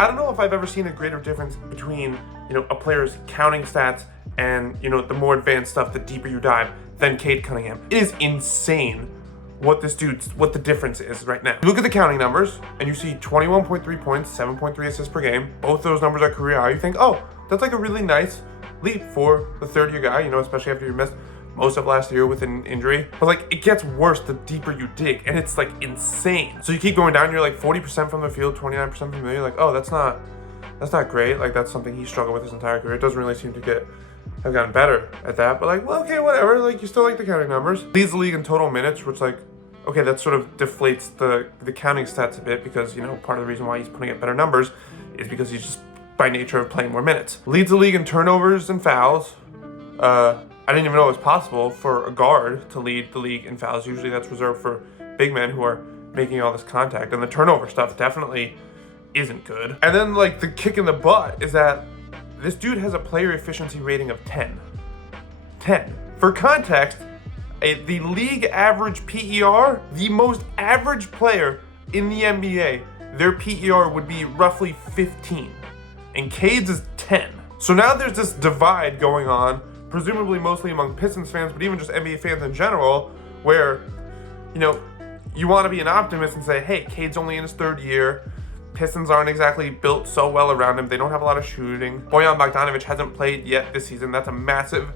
I don't know if I've ever seen a greater difference between, a player's counting stats and, the more advanced stuff, the deeper you dive, than Cade Cunningham. It is insane what the difference is right now. You look at the counting numbers and you see 21.3 points, 7.3 assists per game. Both those numbers are career high. You think, oh, that's like a really nice leap for the third-year guy, especially after you missed most of last year with an injury. But like, it gets worse the deeper you dig, and it's like insane. So you keep going down, you're like 40% from the field, 29% from the field. You're like, oh, that's not great. Like, that's something he struggled with his entire career. It doesn't really seem to have gotten better at that. But like, well, okay, whatever. Like, you still like the counting numbers. Leads the league in total minutes, which like, okay, that sort of deflates the counting stats a bit because, part of the reason why he's putting up better numbers is because he's just by nature of playing more minutes. Leads the league in turnovers and fouls. I didn't even know it was possible for a guard to lead the league in fouls. Usually that's reserved for big men who are making all this contact, and the turnover stuff definitely isn't good. And then like the kick in the butt is that this dude has a player efficiency rating of 10. 10. For context, the league average PER, the most average player in the NBA, their PER would be roughly 15. And Cade's is 10. So now there's this divide going on, presumably mostly among Pistons fans, but even just NBA fans in general, where, you want to be an optimist and say, hey, Cade's only in his third year. Pistons aren't exactly built so well around him. They don't have a lot of shooting. Bojan Bogdanovic hasn't played yet this season. That's a massive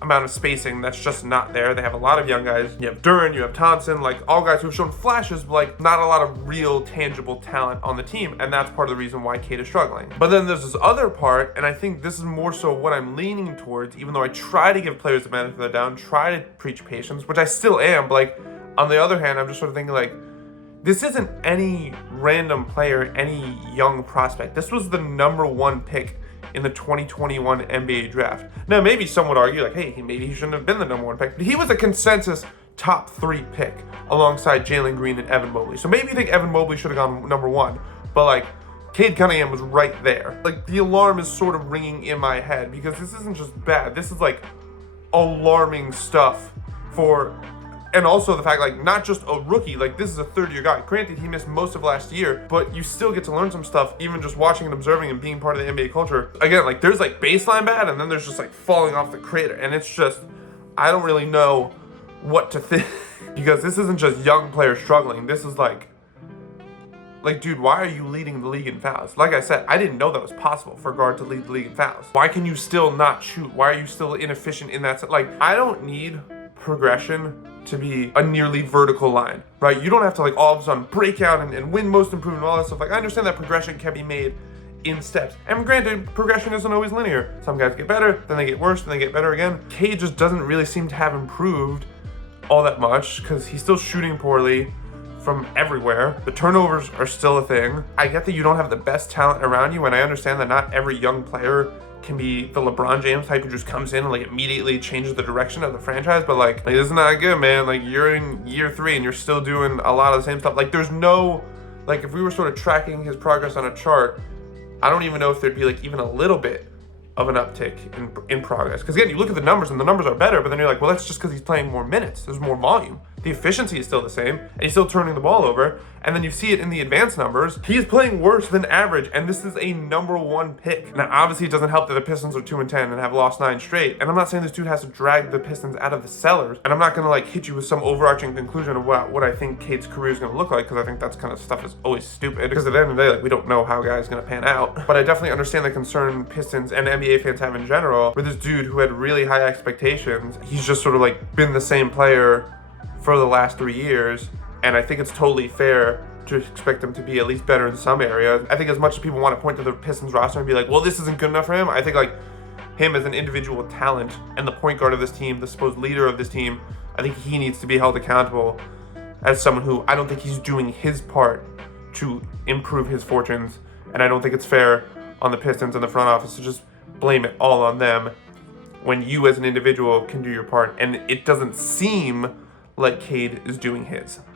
amount of spacing that's just not there. They have a lot of young guys. You have Duran, you have Thompson, like all guys who've shown flashes, but like not a lot of real tangible talent on the team, and that's part of the reason why Cade is struggling. But then there's this other part, and I think this is more so what I'm leaning towards, even though I try to give players the benefit of the doubt, try to preach patience, which I still am, but like on the other hand, I'm just sort of thinking like, this isn't any random player, any young prospect. This was the number 1 pick in the 2021 NBA draft. Now, maybe some would argue like, hey, maybe he shouldn't have been the number 1 pick. But he was a consensus top 3 pick alongside Jalen Green and Evan Mobley. So maybe you think Evan Mobley should have gone number 1, but like, Cade Cunningham was right there. Like, the alarm is sort of ringing in my head because this isn't just bad. This is like alarming stuff and also the fact, like, not just a rookie, like, this is a third-year guy. Granted, he missed most of last year, but you still get to learn some stuff, even just watching and observing and being part of the NBA culture. Again, like, there's, like, baseline bad, and then there's just, like, falling off the crater. And it's just, I don't really know what to think. Because this isn't just young players struggling. This is, like, dude, why are you leading the league in fouls? Like I said, I didn't know that was possible for a guard to lead the league in fouls. Why can you still not shoot? Why are you still inefficient in that? Like, I don't need progression to be a nearly vertical line, right? You don't have to like all of a sudden break out and win most improved and all that stuff. Like, I understand that progression can be made in steps. And granted, progression isn't always linear. Some guys get better, then they get worse, then they get better again. Cade just doesn't really seem to have improved all that much because he's still shooting poorly from everywhere. The turnovers are still a thing. I get that you don't have the best talent around you, and I understand that not every young player can be the LeBron James type who just comes in and like immediately changes the direction of the franchise, but like this is not good, man. Like, you're in year 3 and you're still doing a lot of the same stuff. Like, there's no, like, if we were sort of tracking his progress on a chart, I don't even know if there'd be like even a little bit of an uptick in progress. Because again, you look at the numbers and the numbers are better, but then you're like, well, that's just because he's playing more minutes. There's more volume. The efficiency is still the same, and he's still turning the ball over. And then you see it in the advanced numbers. He's playing worse than average, and this is a number 1 pick. Now, obviously, it doesn't help that the Pistons are 2-10 and have lost 9 straight. And I'm not saying this dude has to drag the Pistons out of the cellars. And I'm not gonna like hit you with some overarching conclusion of what I think Cade's career is gonna look like, because I think that's kind of stuff is always stupid. Because at the end of the day, like, we don't know how a guy's gonna pan out. But I definitely understand the concern Pistons and NBA fans have in general with this dude who had really high expectations. He's just sort of like been the same player for the last 3 years, and I think it's totally fair to expect him to be at least better in some areas. I think as much as people want to point to the Pistons roster and be like, well, this isn't good enough for him, I think like him as an individual talent and the point guard of this team, the supposed leader of this team, I think he needs to be held accountable as someone who I don't think he's doing his part to improve his fortunes, and I don't think it's fair on the Pistons and the front office to just blame it all on them when you as an individual can do your part, and it doesn't seem like Cade is doing his.